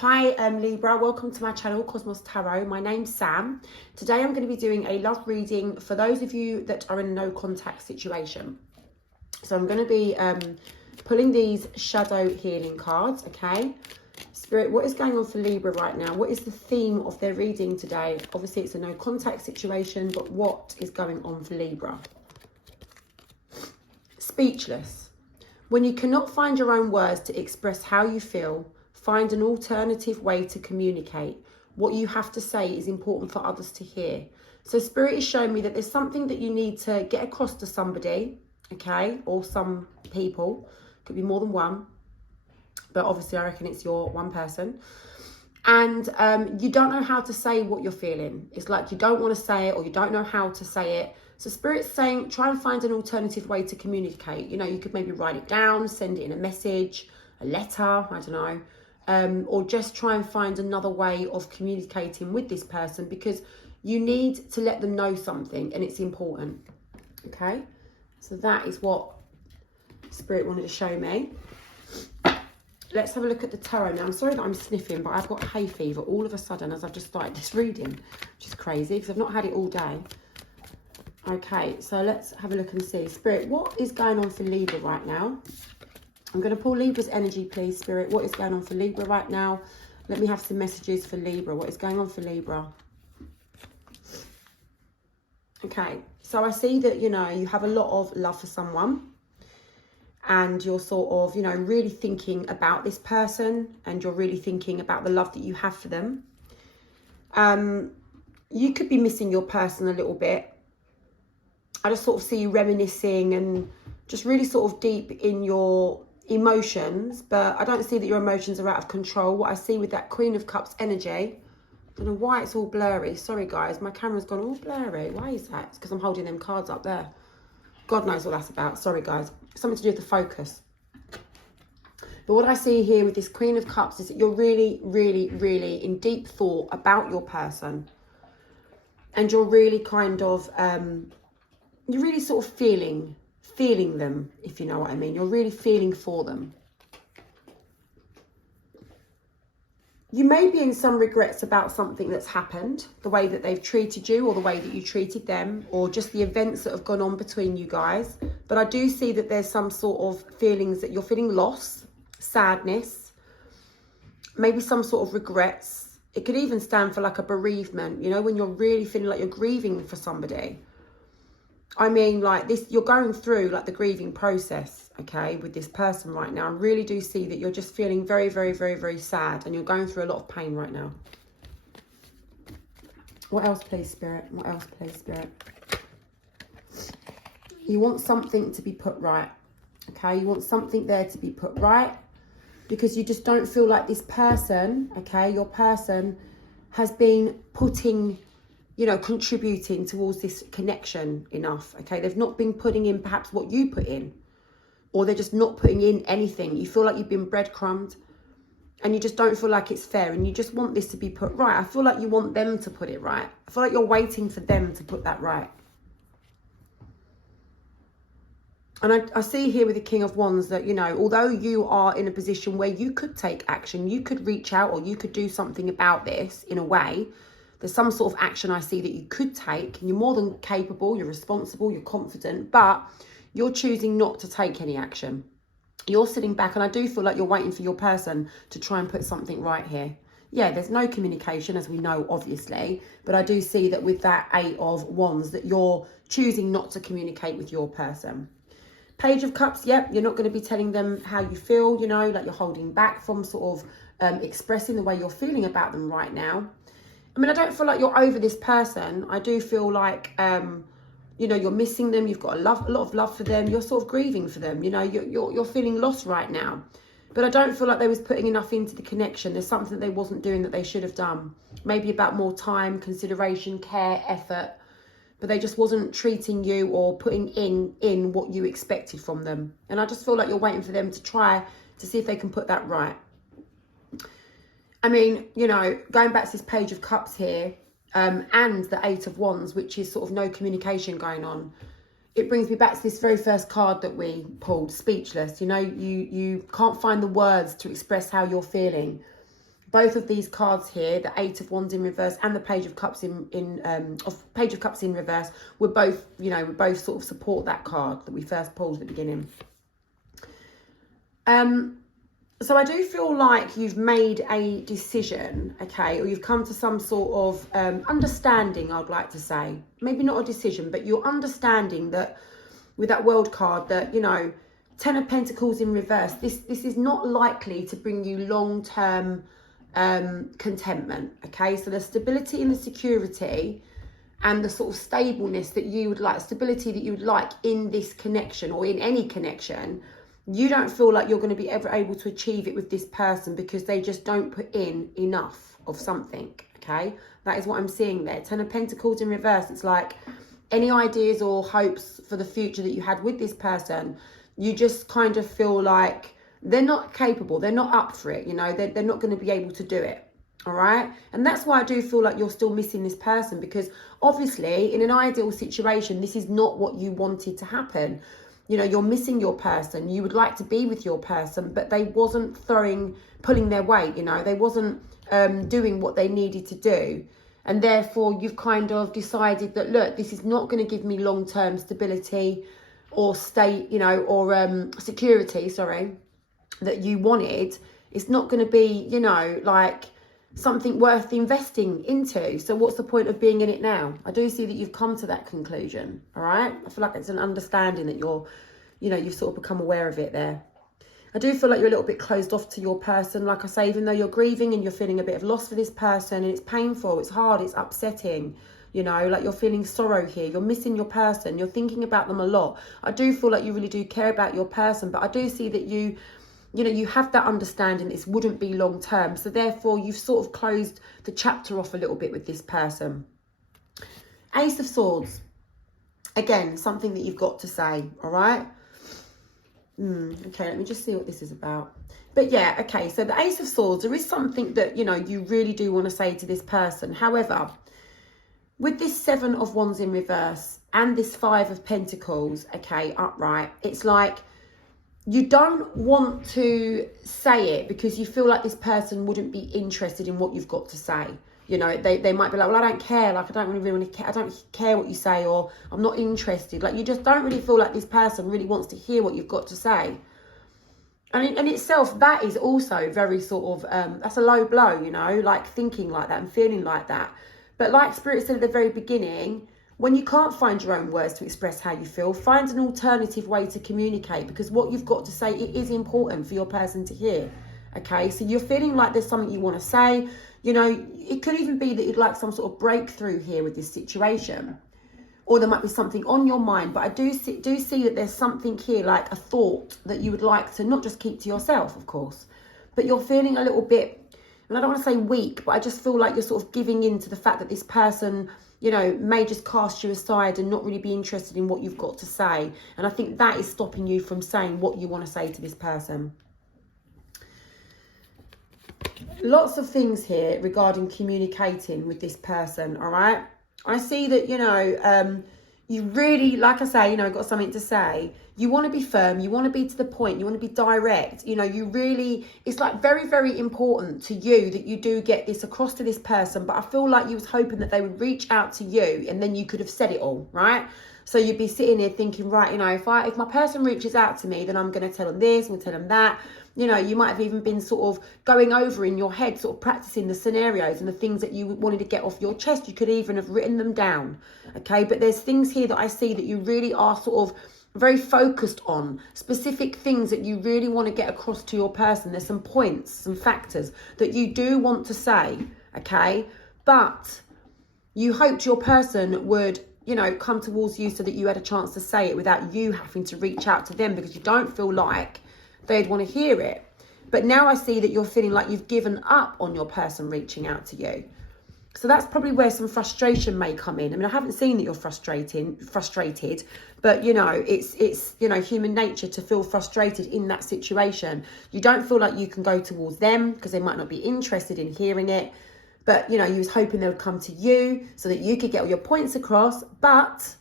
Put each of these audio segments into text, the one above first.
Hi Libra, welcome to my channel Cosmos Tarot. My name's Sam. Today I'm going to be doing a love reading for those of you that are in a no contact situation. So I'm going to be pulling these shadow healing cards, okay? Spirit, what is going on for Libra right now? What is the theme of their reading today? Obviously it's a no contact situation, but what is going on for Libra? Speechless. When you cannot find your own words to express how you feel, find an alternative way to communicate. What you have to say is important for others to hear. So Spirit is showing me that there's something that you need to get across to somebody, okay? Or some people. Could be more than one. But obviously I reckon it's your one person. And you don't know how to say what you're feeling. It's like you don't want to say it or you don't know how to say it. So Spirit's saying try and find an alternative way to communicate. You know, you could maybe write it down, send it in a message, a letter, I don't know. Or just try and find another way of communicating with this person because you need to let them know something and it's important. Okay, so that is what Spirit wanted to show me. Let's have a look at the tarot now. I'm sorry that I'm sniffing, but I've got hay fever all of a sudden as I've just started this reading, which is crazy because I've not had it all day. Okay, so let's have a look and see. Spirit, what is going on for Libra right now? I'm going to pull Libra's energy, please, Spirit. What is going on for Libra right now? Let me have some messages for Libra. What is going on for Libra? Okay, so I see that, you know, you have a lot of love for someone. And you're sort of, you know, really thinking about this person. And you're really thinking about the love that you have for them. You could be missing your person a little bit. I just sort of see you reminiscing and just really sort of deep in your emotions, but I don't see that your emotions are out of control. What I see with that Queen of Cups energy, I don't know why it's all blurry. Sorry guys, my camera's gone all blurry. Why is that? It's because I'm holding them cards up there. God knows what that's about. Sorry guys, something to do with the focus. But what I see here with this Queen of Cups is that you're really, really, really in deep thought about your person. And you're really kind of, you're really sort of feeling them, if you know what I mean. You're really feeling for them. You may be in some regrets about something that's happened, the way that they've treated you or the way that you treated them, or just the events that have gone on between you guys. But I do see that there's some sort of feelings that you're feeling loss, sadness, maybe some sort of regrets. It could even stand for like a bereavement, you know, when you're really feeling like you're grieving for somebody. I mean, like this, you're going through like the grieving process, okay, with this person right now. I really do see that you're just feeling very, very, very, very sad and you're going through a lot of pain right now. What else, please, Spirit? What else, please, Spirit? You want something to be put right, okay? You want something there to be put right because you just don't feel like this person, okay, your person has been putting, you know, contributing towards this connection enough, okay? They've not been putting in perhaps what you put in, or they're just not putting in anything. You feel like you've been breadcrumbed and you just don't feel like it's fair and you just want this to be put right. I feel like you want them to put it right. I feel like you're waiting for them to put that right. And I see here with the King of Wands that, you know, although you are in a position where you could take action, you could reach out or you could do something about this in a way. There's some sort of action I see that you could take. And you're more than capable, you're responsible, you're confident, but you're choosing not to take any action. You're sitting back and I do feel like you're waiting for your person to try and put something right here. Yeah, there's no communication as we know, obviously, but I do see that with that Eight of Wands that you're choosing not to communicate with your person. Page of Cups, yep, you're not going to be telling them how you feel, you know, like you're holding back from sort of expressing the way you're feeling about them right now. I mean, I don't feel like you're over this person. I do feel like, you know, you're missing them. You've got a lot of love for them. You're sort of grieving for them. You know, you're feeling lost right now. But I don't feel like they was putting enough into the connection. There's something that they wasn't doing that they should have done. Maybe about more time, consideration, care, effort. But they just wasn't treating you or putting in what you expected from them. And I just feel like you're waiting for them to try to see if they can put that right. I mean, you know, going back to this Page of Cups here and the Eight of Wands, which is sort of no communication going on. It brings me back to this very first card that we pulled, speechless. You know, you can't find the words to express how you're feeling. both of these cards here, the Eight of Wands in reverse and the Page of Cups Page of Cups in reverse, would both, you know, would both sort of support that card that we first pulled at the beginning. So I do feel like you've made a decision, okay, or you've come to some sort of understanding, I'd like to say. Maybe not a decision, but you're understanding that with that World card that, you know, Ten of Pentacles in reverse, this is not likely to bring you long-term contentment, okay? So the stability and the security and the sort of stableness that you would like, stability that you would like in this connection or in any connection, you don't feel like you're going to be ever able to achieve it with this person because they just don't put in enough of something, okay? That is what I'm seeing there. Ten of Pentacles in reverse, it's like any ideas or hopes for the future that you had with this person, you just kind of feel like they're not capable, they're not up for it, you know, they're not going to be able to do it, all right? And that's why I do feel like you're still missing this person, because obviously in an ideal situation, this is not what you wanted to happen. You know, you're missing your person. You would like to be with your person, but they wasn't pulling their weight, you know. They wasn't doing what they needed to do. And therefore, you've kind of decided that, look, this is not going to give me long-term stability or security, that you wanted. It's not going to be, you know, like something worth investing into. So what's the point of being in it now? I do see that you've come to that conclusion, all right? I feel like it's an understanding that you've sort of become aware of it there. I do feel like you're a little bit closed off to your person. Like I say, even though you're grieving and you're feeling a bit of loss for this person, and it's painful, it's hard, it's upsetting, you know, like you're feeling sorrow here. You're missing your person. You're thinking about them a lot. I do feel like you really do care about your person, but I do see that you have that understanding this wouldn't be long term. So therefore, you've sort of closed the chapter off a little bit with this person. Ace of Swords. Again, something that you've got to say, all right? Okay, let me just see what this is about. But yeah, okay, so the Ace of Swords, there is something that, you know, you really do want to say to this person. However, with this Seven of Wands in reverse and this Five of Pentacles, okay, upright, it's like you don't want to say it because you feel like this person wouldn't be interested in what you've got to say. You know, they might be like, well, I don't care. Like, I don't really care. I don't care what you say, or I'm not interested. Like, you just don't really feel like this person really wants to hear what you've got to say. And in itself, that is also very sort of, that's a low blow, you know, like thinking like that and feeling like that. But like Spirit said at the very beginning, when you can't find your own words to express how you feel, find an alternative way to communicate, because what you've got to say, it is important for your person to hear. Okay, so you're feeling like there's something you want to say. You know, it could even be that you'd like some sort of breakthrough here with this situation. Or there might be something on your mind. But I do see that there's something here, like a thought that you would like to not just keep to yourself, of course. But you're feeling a little bit, and I don't want to say weak, but I just feel like you're sort of giving in to the fact that this person, you know, may just cast you aside and not really be interested in what you've got to say. And I think that is stopping you from saying what you want to say to this person. Lots of things here regarding communicating with this person, all right? I see that, you know, you really, like I say, you know, got something to say. You want to be firm. You want to be to the point. You want to be direct. You know, you really, it's like very, very important to you that you do get this across to this person. But I feel like you was hoping that they would reach out to you and then you could have said it all, right? So you'd be sitting there thinking, right, you know, if my person reaches out to me, then I'm going to tell them this, I'm going to tell them that. You know, you might have even been sort of going over in your head, sort of practicing the scenarios and the things that you wanted to get off your chest. You could even have written them down, okay? But there's things here that I see that you really are sort of very focused on, specific things that you really want to get across to your person. There's some points, some factors that you do want to say, okay? But you hoped your person would, you know, come towards you so that you had a chance to say it without you having to reach out to them, because you don't feel like they'd want to hear it. But now I see that you're feeling like you've given up on your person reaching out to you. So that's probably where some frustration may come in. I mean, I haven't seen that you're frustrated, but you know, it's you know, human nature to feel frustrated in that situation. You don't feel like you can go towards them because they might not be interested in hearing it. But you know, you was hoping they would come to you so that you could get all your points across, but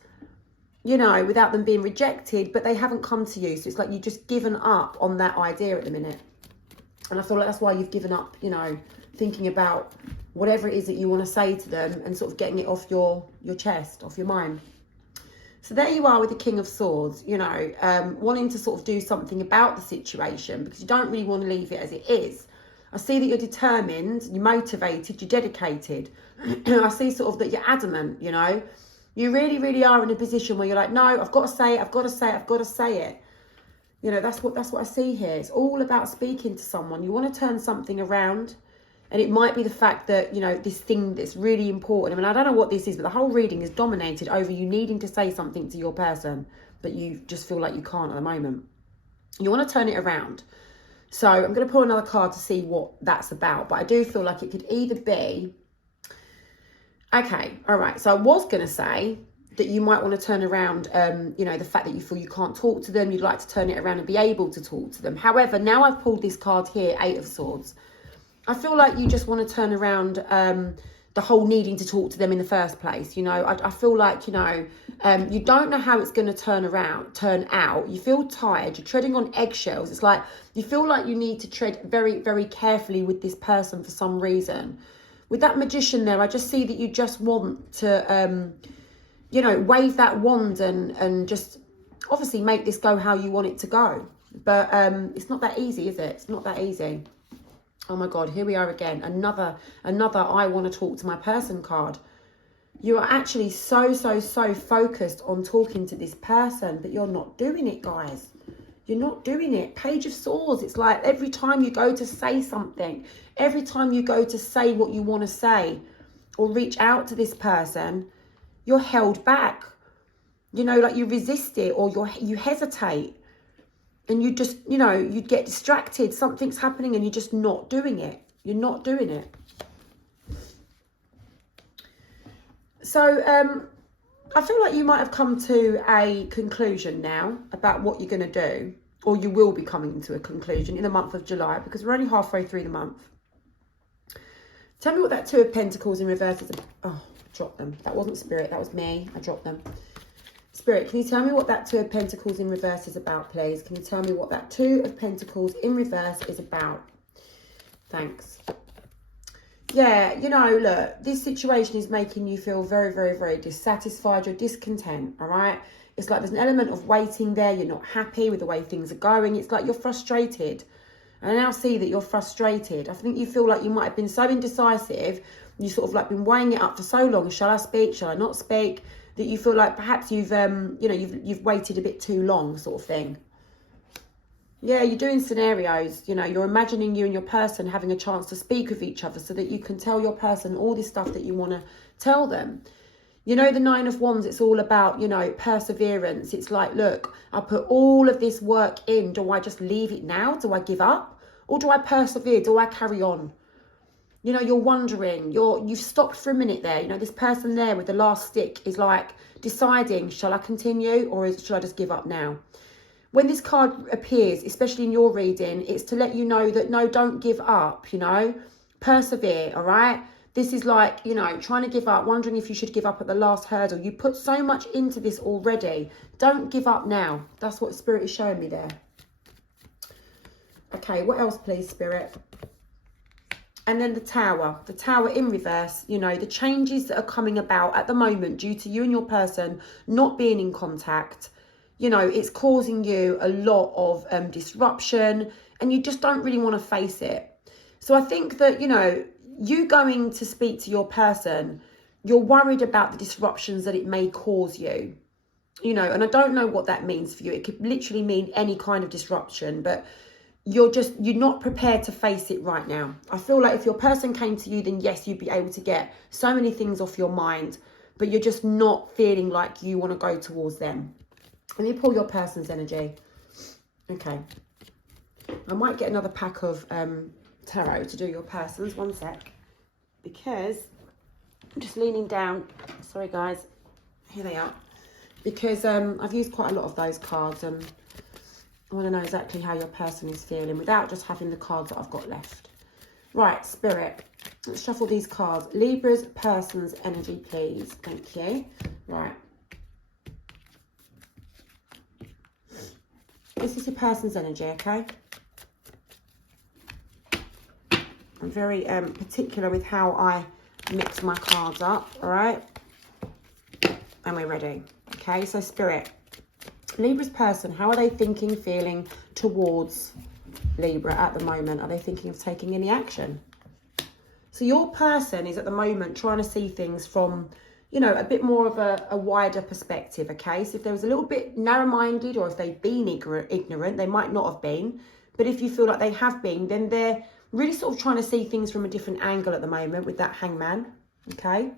you know, without them being rejected, but they haven't come to you. So it's like you've just given up on that idea at the minute. And I feel like that's why you've given up, you know, thinking about whatever it is that you want to say to them and sort of getting it off your chest, off your mind. So there you are with the King of Swords, you know, wanting to sort of do something about the situation because you don't really want to leave it as it is. I see that you're determined, you're motivated, you're dedicated. I see sort of that you're adamant, you know. You really, really are in a position where you're like, no, I've got to say it, I've got to say it, I've got to say it. You know, that's what I see here. It's all about speaking to someone. You want to turn something around. And it might be the fact that, you know, this thing that's really important. I mean, I don't know what this is, but the whole reading is dominated over you needing to say something to your person, but you just feel like you can't at the moment. You want to turn it around. So I'm going to pull another card to see what that's about. But I do feel like it could either be... Okay, all right. So I was going to say that you might want to turn around, you know, the fact that you feel you can't talk to them. You'd like to turn it around and be able to talk to them. However, now I've pulled this card here, 8 of Swords. I feel like you just want to turn around the whole needing to talk to them in the first place. You know, I feel like, you know, you don't know how it's going to turn out. You feel tired. You're treading on eggshells. It's like you feel like you need to tread very, very carefully with this person for some reason. With that Magician there, I just see that you just want to, you know, wave that wand and just obviously make this go how you want it to go. But it's not that easy, is it? It's not that easy. Oh my God, here we are again. Another I want to talk to my person card. You are actually so focused on talking to this person, but you're not doing it, guys. You're not doing it. Page of Swords. It's like every time you go to say something, every time you go to say what you want to say or reach out to this person, you're held back. You know, like you resist it or you hesitate. And you just, you know, you'd get distracted. Something's happening and you're just not doing it. You're not doing it. So I feel like you might have come to a conclusion now about what you're going to do. Or you will be coming to a conclusion in the month of July because we're only halfway through the month. Tell me what that 2 of Pentacles in reverse is. Oh, I dropped them. That wasn't Spirit. That was me. I dropped them. Spirit, can you tell me what that 2 of Pentacles in reverse is about, please? Can you tell me what that 2 of Pentacles in reverse is about? Thanks. Yeah, you know, look, this situation is making you feel very, very, very dissatisfied. You're discontent, all right? It's like there's an element of waiting there. You're not happy with the way things are going. It's like you're frustrated. And I now see that you're frustrated. I think you feel like you might have been so indecisive. You sort of like been weighing it up for so long. Shall I speak? Shall I not speak? That you feel like perhaps you've, you know, you've waited a bit too long, sort of thing. Yeah, you're doing scenarios, you know, you're imagining you and your person having a chance to speak with each other so that you can tell your person all this stuff that you want to tell them. You know, the 9 of Wands, it's all about, you know, perseverance. It's like, look, I put all of this work in. Do I just leave it now? Do I give up? Or do I persevere? Do I carry on? You know, you're wondering, you've stopped for a minute there. You know, this person there with the last stick is like deciding, shall I continue or should I just give up now? When this card appears, especially in your reading, it's to let you know that, no, don't give up, you know, persevere, all right? This is like, you know, trying to give up, wondering if you should give up at the last hurdle. You put so much into this already. Don't give up now. That's what Spirit is showing me there. Okay, what else, please, Spirit? And then the Tower in reverse, you know, the changes that are coming about at the moment due to you and your person not being in contact, you know, it's causing you a lot of disruption and you just don't really want to face it. So I think that, you know, you going to speak to your person, you're worried about the disruptions that it may cause you, you know, and I don't know what that means for you. It could literally mean any kind of disruption, but you're not prepared to face it right now. I feel like if your person came to you, then yes, you'd be able to get so many things off your mind, but you're just not feeling like you want to go towards them. Let me pull your person's energy. Okay. I might get another pack of tarot to do your person's. One sec. Because I'm just leaning down. Sorry, guys. Here they are. Because I've used quite a lot of those cards and I want to know exactly how your person is feeling without just having the cards that I've got left. Right, Spirit. Let's shuffle these cards. Libra's person's energy, please. Thank you. Right. This is your person's energy, okay? I'm very particular with how I mix my cards up, all right? And we're ready. Okay, so Spirit. Libra's person, how are they thinking, feeling towards Libra at the moment? Are they thinking of taking any action? So your person is at the moment trying to see things from, you know, a bit more of a wider perspective, okay? So if there was a little bit narrow-minded, or if they've been ignorant, they might not have been. But if you feel like they have been, then they're really sort of trying to see things from a different angle at the moment with that Hangman, okay?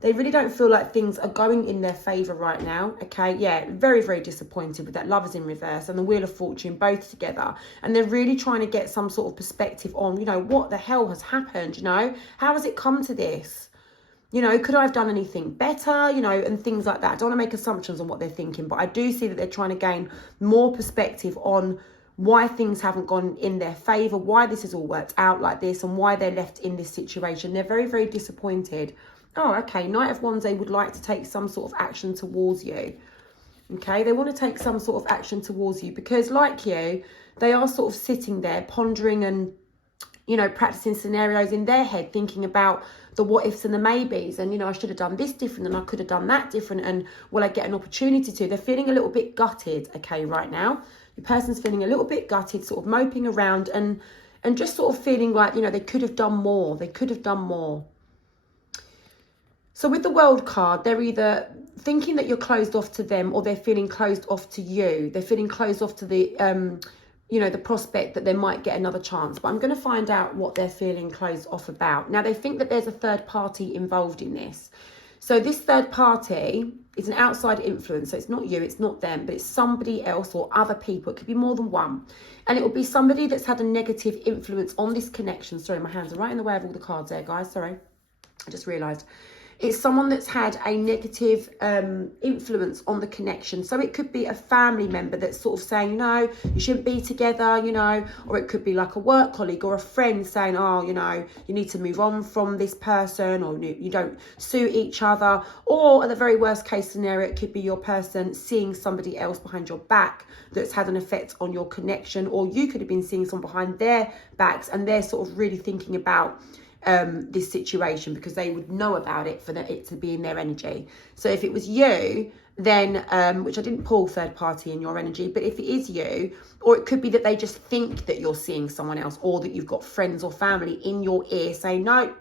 They really don't feel like things are going in their favour right now, okay? Yeah, very, very disappointed with that Lovers in reverse and the Wheel of Fortune both together. And they're really trying to get some sort of perspective on, you know, what the hell has happened, you know? How has it come to this? You know, could I have done anything better, you know, and things like that. I don't want to make assumptions on what they're thinking, but I do see that they're trying to gain more perspective on why things haven't gone in their favour, why this has all worked out like this, and why they're left in this situation. They're very, very disappointed. Oh, okay, Knight of Wands, they would like to take some sort of action towards you. Okay, they want to take some sort of action towards you because, like you, they are sort of sitting there pondering and, you know, practicing scenarios in their head, thinking about the what ifs and the maybes. And, you know, I should have done this different and I could have done that different. And will I get an opportunity to? They're feeling a little bit gutted, okay, right now. Your person's feeling a little bit gutted, sort of moping around and just sort of feeling like, you know, they could have done more. They could have done more. So with the World card, they're either thinking that you're closed off to them or they're feeling closed off to you. They're feeling closed off to the, you know, the prospect that they might get another chance. But I'm going to find out what they're feeling closed off about. Now, they think that there's a third party involved in this. So this third party is an outside influence. So it's not you, it's not them, but it's somebody else or other people. It could be more than one. And it will be somebody that's had a negative influence on this connection. Sorry, my hands are right in the way of all the cards there, guys. Sorry, I just realised. It's someone that's had a negative influence on the connection. So it could be a family member that's sort of saying, no, you shouldn't be together, you know, or it could be like a work colleague or a friend saying, oh, you know, you need to move on from this person, or you don't suit each other. Or at the very worst case scenario, it could be your person seeing somebody else behind your back that's had an effect on your connection, or you could have been seeing someone behind their backs and they're sort of really thinking about this situation because they would know about it for it to be in their energy. So if it was you, then which I didn't pull third party in your energy, but if it is you, or it could be that they just think that you're seeing someone else, or that you've got friends or family in your ear saying, no,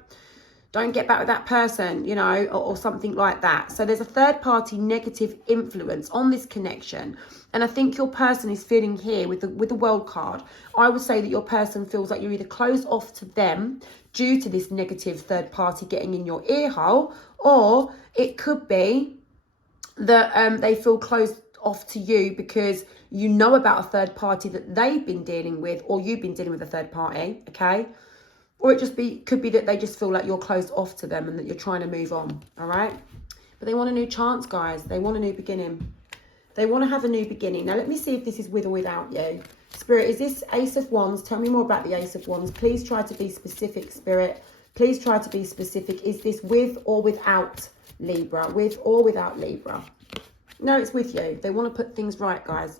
don't get back with that person, you know, or something like that. So there's a third party negative influence on this connection. And I think your person is feeling here with the World card. I would say that your person feels like you're either closed off to them due to this negative third party getting in your ear hole, or it could be that they feel closed off to you because you know about a third party that they've been dealing with, or you've been dealing with a third party, okay? Or it could be that they just feel like you're closed off to them and that you're trying to move on, all right? But they want a new chance, guys. They want a new beginning. They want to have a new beginning. Now, let me see if this is with or without you. Spirit, is this Ace of Wands? Tell me more about the Ace of Wands. Please try to be specific, Spirit. Please try to be specific. Is this with or without Libra? With or without Libra? No, it's with you. They want to put things right, guys.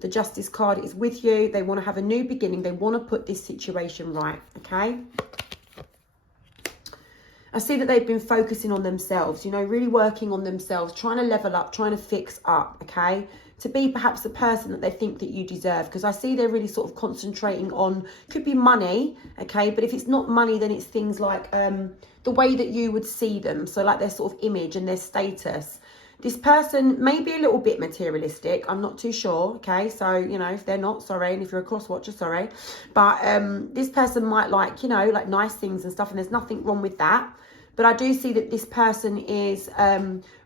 The Justice card is with you. They want to have a new beginning. They want to put this situation right, okay? I see that they've been focusing on themselves, you know, really working on themselves, trying to level up, trying to fix up, okay? To be perhaps the person that they think that you deserve. Because I see they're really sort of concentrating on, could be money, okay? But if it's not money, then it's things like the way that you would see them. So like their sort of image and their status. This person may be a little bit materialistic. I'm not too sure, okay? So, you know, if they're not, sorry. And if you're a cross-watcher, sorry. But this person might like, you know, like nice things and stuff. And there's nothing wrong with that. But I do see that this person is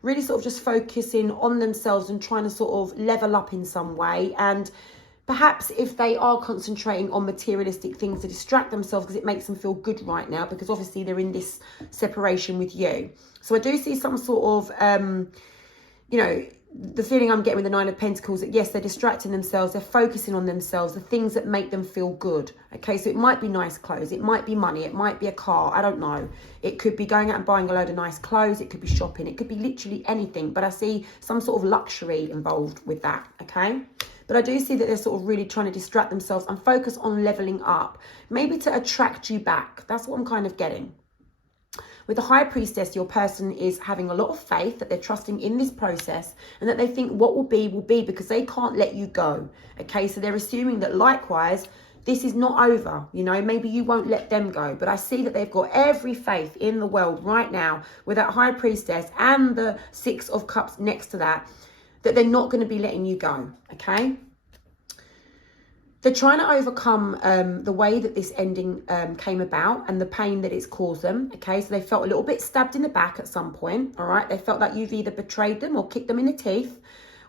really sort of just focusing on themselves and trying to sort of level up in some way. And perhaps if they are concentrating on materialistic things to distract themselves because it makes them feel good right now, because obviously they're in this separation with you. So I do see some sort of, you know, the feeling I'm getting with the Nine of Pentacles, that yes, they're distracting themselves, they're focusing on themselves, the things that make them feel good. Okay, so it might be nice clothes, it might be money, it might be a car, I don't know. It could be going out and buying a load of nice clothes, it could be shopping, it could be literally anything, but I see some sort of luxury involved with that, okay? But I do see that they're sort of really trying to distract themselves and focus on leveling up, maybe to attract you back. That's what I'm kind of getting. With the High Priestess, your person is having a lot of faith, that they're trusting in this process, and that they think what will be because they can't let you go. Okay, so they're assuming that likewise, this is not over. You know, maybe you won't let them go. But I see that they've got every faith in the world right now with that High Priestess and the Six of Cups next to that they're not going to be letting you go. Okay. They're trying to overcome the way that this ending came about and the pain that it's caused them. Okay, so they felt a little bit stabbed in the back at some point. All right, they felt like you've either betrayed them or kicked them in the teeth,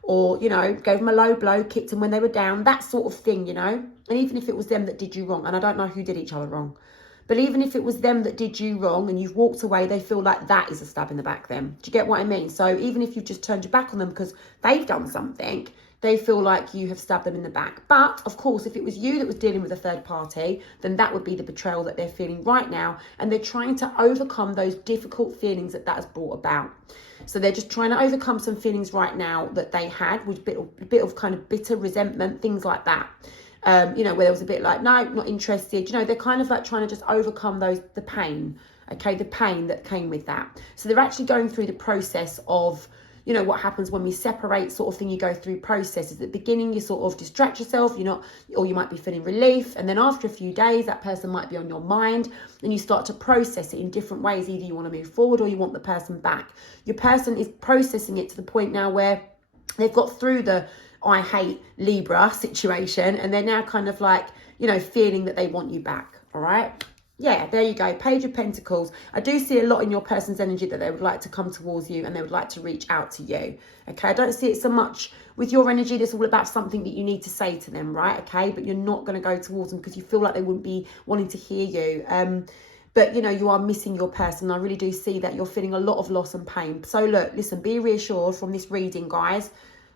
or, you know, gave them a low blow, kicked them when they were down, that sort of thing, you know. And even if it was them that did you wrong, and I don't know who did each other wrong, but even if it was them that did you wrong and you've walked away, they feel like that is a stab in the back then. Do you get what I mean? So even if you've just turned your back on them because they've done something, they feel like you have stabbed them in the back. But, of course, if it was you that was dealing with a third party, then that would be the betrayal that they're feeling right now. And they're trying to overcome those difficult feelings that has brought about. So they're just trying to overcome some feelings right now that they had, with a bit of kind of bitter resentment, things like that. You know, where there was a bit like, no, not interested. You know, they're kind of like trying to just overcome the pain, okay, the pain that came with that. So they're actually going through the process of, you know, what happens when we separate sort of thing. You go through processes. At the beginning, you sort of distract yourself, you're not, or you might be feeling relief. And then after a few days, that person might be on your mind and you start to process it in different ways. Either you want to move forward or you want the person back. Your person is processing it to the point now where they've got through the I hate Libra situation and they're now kind of like, you know, feeling that they want you back. All right. Yeah, there you go. Page of Pentacles. I do see a lot in your person's energy that they would like to come towards you and they would like to reach out to you. Okay, I don't see it so much with your energy. This is all about something that you need to say to them, right? Okay, but you're not going to go towards them because you feel like they wouldn't be wanting to hear you. But, you know, you are missing your person. I really do see that. You're feeling a lot of loss and pain. So, look, listen, be reassured from this reading, guys.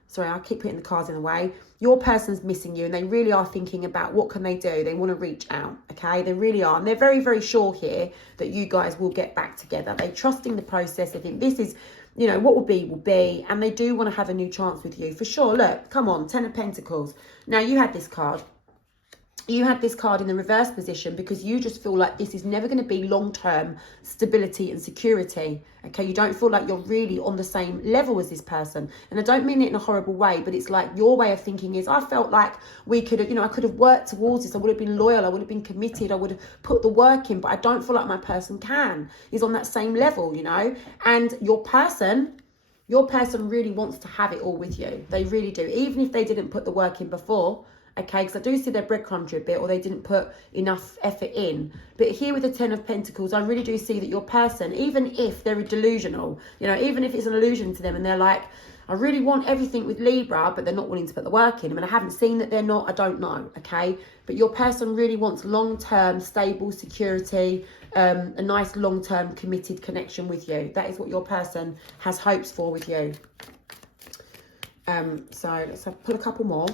Sorry, I keep putting the cards in the way. Your person's missing you and they really are thinking about what can they do. They want to reach out, okay? They really are. And they're very, very sure here that you guys will get back together. They're trusting the process. They think this is, you know, what will be. And they do want to have a new chance with you for sure. Look, come on, Ten of Pentacles. Now, you had this card. You had this card in the reverse position because you just feel like this is never going to be long-term stability and security. Okay, you don't feel like you're really on the same level as this person. And I don't mean it in a horrible way, but it's like your way of thinking is, I felt like we could have, you know, I could have worked towards this. I would have been loyal. I would have been committed. I would have put the work in, but I don't feel like my person is on that same level, you know. And your person really wants to have it all with you. They really do. Even if they didn't put the work in before. Okay, because I do see their breadcrumbs a bit, or they didn't put enough effort in. But here with the Ten of Pentacles, I really do see that your person, even if they're delusional, you know, even if it's an illusion to them and they're like, I really want everything with Libra, but they're not willing to put the work in. I mean, I haven't seen that they're not, I don't know, okay? But your person really wants long-term, stable security, a nice long-term committed connection with you. That is what your person has hopes for with you. So let's pull a couple more.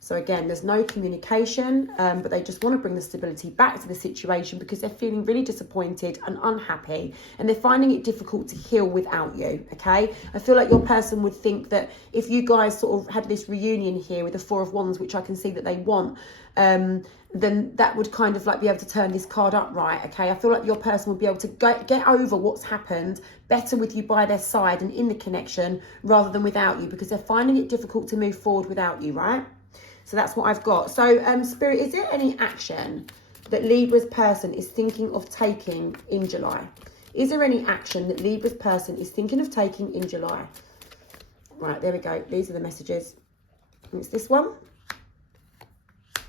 So again, there's no communication, but they just want to bring the stability back to the situation because they're feeling really disappointed and unhappy and they're finding it difficult to heal without you, okay? I feel like your person would think that if you guys sort of had this reunion here with the Four of Wands, which I can see that they want, then that would kind of like be able to turn this card up right, okay? I feel like your person would be able to get over what's happened better with you by their side and in the connection rather than without you because they're finding it difficult to move forward without you, right? So that's what I've got. So, Spirit, is there any action that Libra's person is thinking of taking in July? Is there any action that Libra's person is thinking of taking in July? Right, there we go. These are the messages. And it's this one.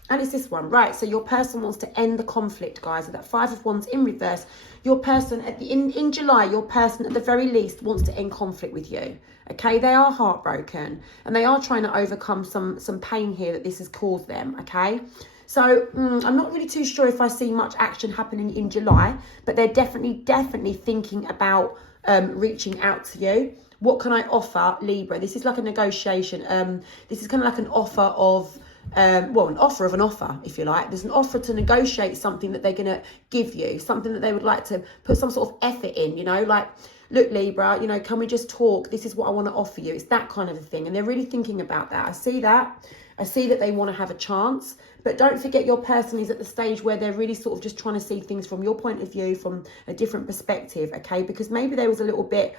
And it's this one. Right, so your person wants to end the conflict, guys. With that Five of Wands in reverse. Your person, in July, your person at the very least wants to end conflict with you. Okay, they are heartbroken and they are trying to overcome some pain here that this has caused them, okay? So I'm not really too sure if I see much action happening in July, but they're definitely thinking about reaching out to you. What can I offer, Libra? This is like a negotiation. This is kind of like an offer of well, an offer of an offer, if you like. There's an offer to negotiate something that they're going to give you, something that they would like to put some sort of effort in, you know, like, look, Libra, you know, can we just talk? This is what I want to offer you. It's that kind of a thing. And they're really thinking about that. I see that. I see that they want to have a chance. But don't forget, your person is at the stage where they're really sort of just trying to see things from your point of view, from a different perspective, okay? Because maybe they was a little bit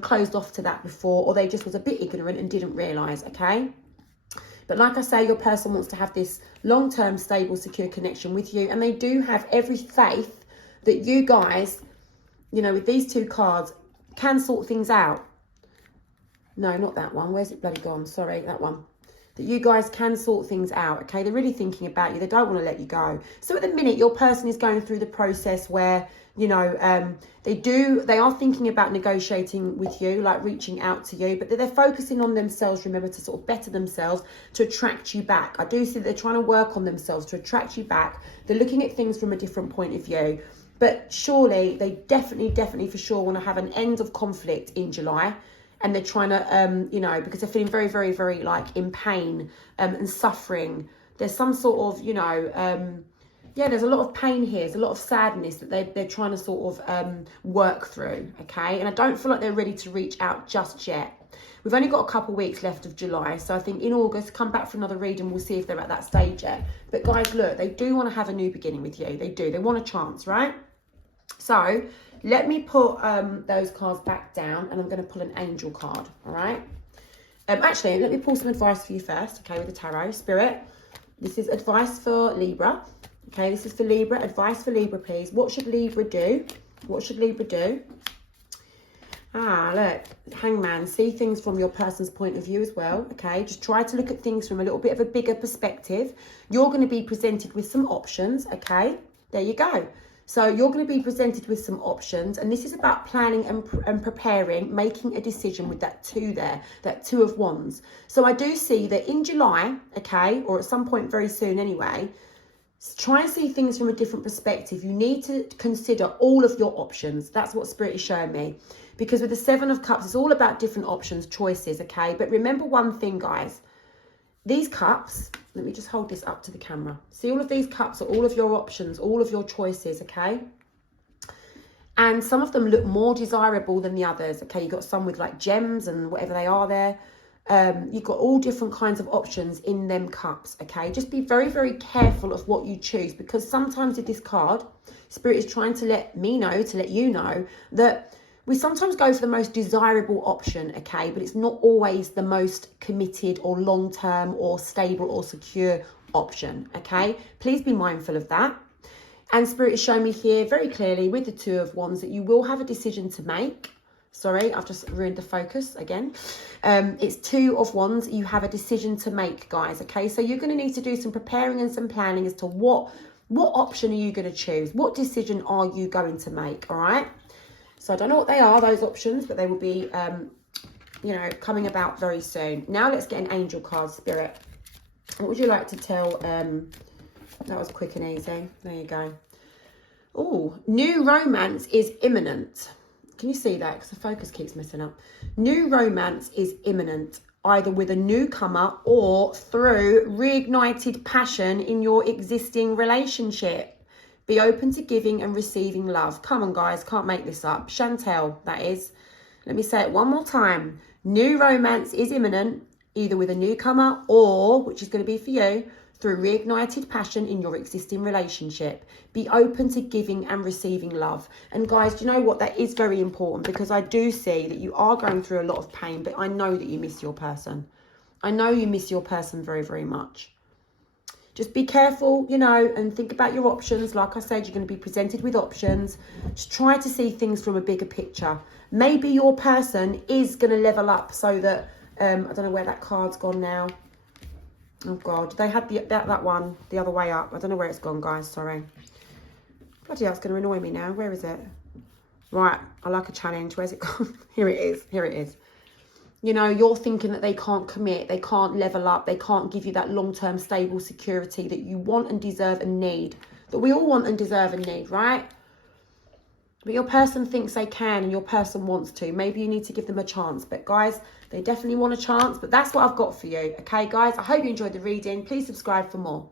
closed off to that before, or they just was a bit ignorant and didn't realise, okay? But like I say, your person wants to have this long-term, stable, secure connection with you. And they do have every faith that you guys, you know, with these two cards, can sort things out. No, not that one. Where's it bloody gone? Sorry, that one. That you guys can sort things out, okay? They're really thinking about you. They don't want to let you go. So at the minute, your person is going through the process where, you know, they are thinking about negotiating with you, like reaching out to you, but they're focusing on themselves, remember, to sort of better themselves, to attract you back. I do see that they're trying to work on themselves to attract you back. They're looking at things from a different point of view. But surely they definitely for sure want to have an end of conflict in July. And they're trying to, you know, because they're feeling very, like in pain and suffering. There's some sort of, you know, yeah, there's a lot of pain here. There's a lot of sadness that they're trying to sort of work through, okay? And I don't feel like they're ready to reach out just yet. We've only got a couple of weeks left of July. So I think in August, come back for another reading. We'll see if they're at that stage yet. But guys, look, they do want to have a new beginning with you. They do. They want a chance, right? So let me put those cards back down, and I'm going to pull an angel card, all right? Actually, let me pull some advice for you first, okay, with the tarot. Spirit, this is advice for Libra, okay? This is for Libra. Advice for Libra, please. What should Libra do? What should Libra do? Ah, look, Hangman. See things from your person's point of view as well, okay? Just try to look at things from a little bit of a bigger perspective. You're going to be presented with some options, okay? There you go. So you're going to be presented with some options, and this is about planning and preparing, making a decision with that two there, that Two of Wands. So I do see that in July, okay, or at some point very soon anyway, try and see things from a different perspective. You need to consider all of your options. That's what Spirit is showing me. Because with the Seven of Cups, it's all about different options, choices, okay? But remember one thing, guys. These cups, let me just hold this up to the camera. See, all of these cups are all of your options, all of your choices, okay? And some of them look more desirable than the others, okay? You've got some with like gems and whatever they are there. You've got all different kinds of options in them cups, okay? Just be very careful of what you choose, because sometimes with this card, Spirit is trying to let me know, to let you know that we sometimes go for the most desirable option, okay? But it's not always the most committed or long-term or stable or secure option, okay? Please be mindful of that. And Spirit is showing me here very clearly with the Two of Wands that you will have a decision to make. Sorry, I've just ruined the focus again. It's Two of Wands. You have a decision to make, guys, okay? So you're going to need to do some preparing and some planning as to what option are you going to choose? What decision are you going to make, all right? So I don't know what they are, those options, but they will be, you know, coming about very soon. Now let's get an angel card, Spirit. What would you like to tell? That was quick and easy. There you go. Oh, new romance is imminent. Can you see that? Because the focus keeps messing up. New romance is imminent, either with a newcomer or through reignited passion in your existing relationship. Be open to giving and receiving love. Come on, guys. Can't make this up. Chantel, that is. Let me say it one more time. New romance is imminent, either with a newcomer or, which is going to be for you, through reignited passion in your existing relationship. Be open to giving and receiving love. And guys, do you know what? That is very important, because I do see that you are going through a lot of pain, but I know that you miss your person. I know you miss your person very much. Just be careful, you know, and think about your options. Like I said, you're going to be presented with options. Just try to see things from a bigger picture. Maybe your person is going to level up so that, I don't know where that card's gone now. Oh, God. They had that one the other way up. I don't know where it's gone, guys. Sorry. Bloody hell, it's going to annoy me now. Where is it? Right. I like a challenge. Where's it gone? Here it is. Here it is. You know, you're thinking that they can't commit, they can't level up, they can't give you that long-term stable security that you want and deserve and need. That we all want and deserve and need, right? But your person thinks they can and your person wants to. Maybe you need to give them a chance. But guys, They definitely want a chance, but that's what I've got for you. Okay, guys, I hope you enjoyed the reading. Please subscribe for more.